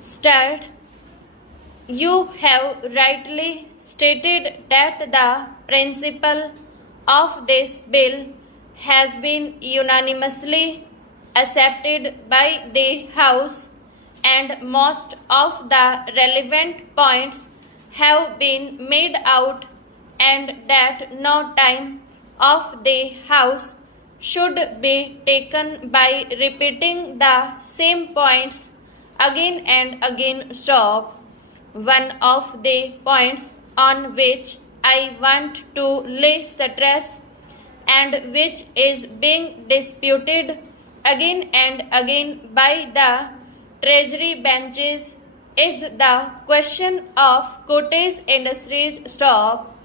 Start. You have rightly stated that the principle of this bill has been unanimously accepted by the House, and most of the relevant points have been made out, and that no time of the House should be taken by repeating the same points again and again. Stop. One of the points on which I want to lay stress and which is being disputed again and again by the Treasury benches is the question of cottage industries. Stop.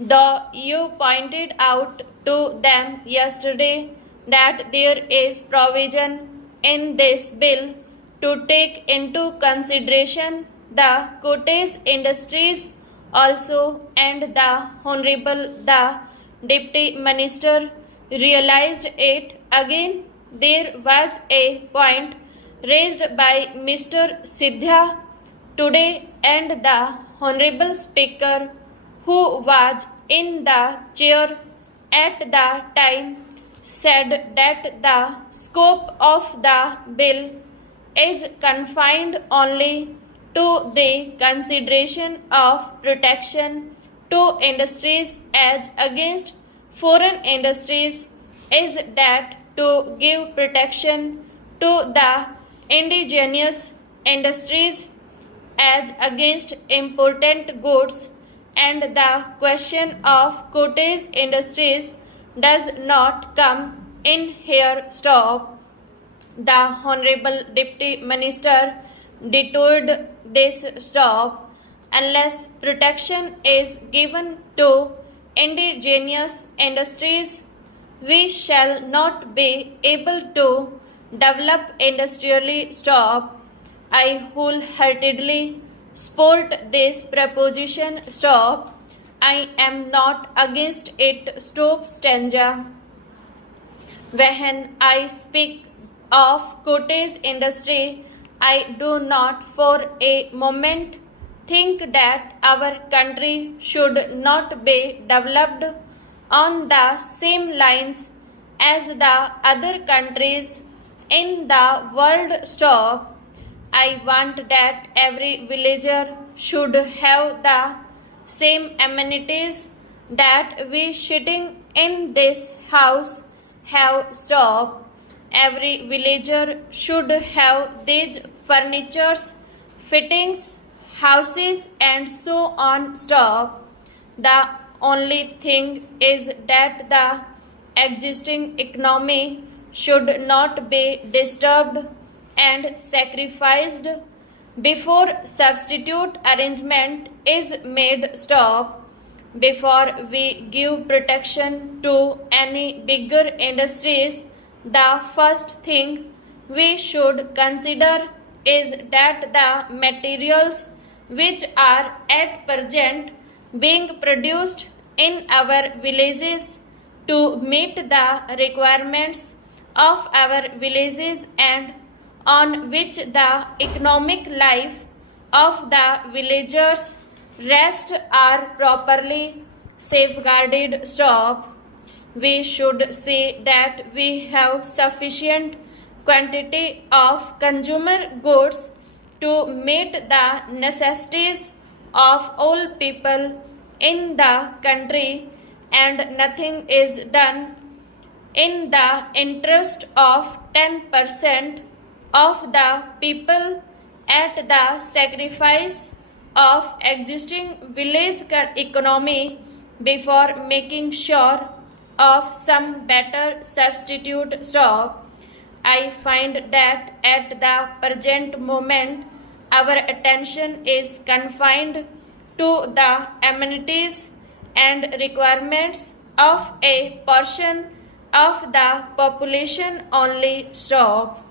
Though you pointed out to them yesterday that there is provision in this bill to take into consideration the cottage industries also, and the Honorable the Deputy Minister realized it again, there was a point raised by Mr. Sidhya today, and the Honorable Speaker, who was in the chair at the time, said that the scope of the bill is confined only to the consideration of protection to industries as against foreign industries, is that to give protection to the indigenous industries as against important goods, and the question of cottage industries does not come in here. Stop. The Honorable Deputy Minister detoured this. Stop. Unless protection is given to indigenous industries, we shall not be able to develop industrially. Stop. I wholeheartedly support this proposition. Stop. I am not against it. Stop. Stanza. When I speak of cottage industry, I do not for a moment think that our country should not be developed on the same lines as the other countries in the world. Stop. I want that every villager should have the same amenities that we sitting in this house have. Stop. Every villager should have these furnitures, fittings, houses, and so on. Stop. The only thing is that the existing economy should not be disturbed and sacrificed before substitute arrangement is made. Stop. Before we give protection to any bigger industries, the first thing we should consider is that the materials which are at present being produced in our villages to meet the requirements of our villages and on which the economic life of the villagers rests are properly safeguarded. Stop. We should see that we have sufficient quantity of consumer goods to meet the necessities of all people in the country, and nothing is done in the interest of 10% of the people at the sacrifice of existing village economy before making sure of some better substitute. Stop. I find that at the present moment our attention is confined to the amenities and requirements of a portion of the population only. Stop.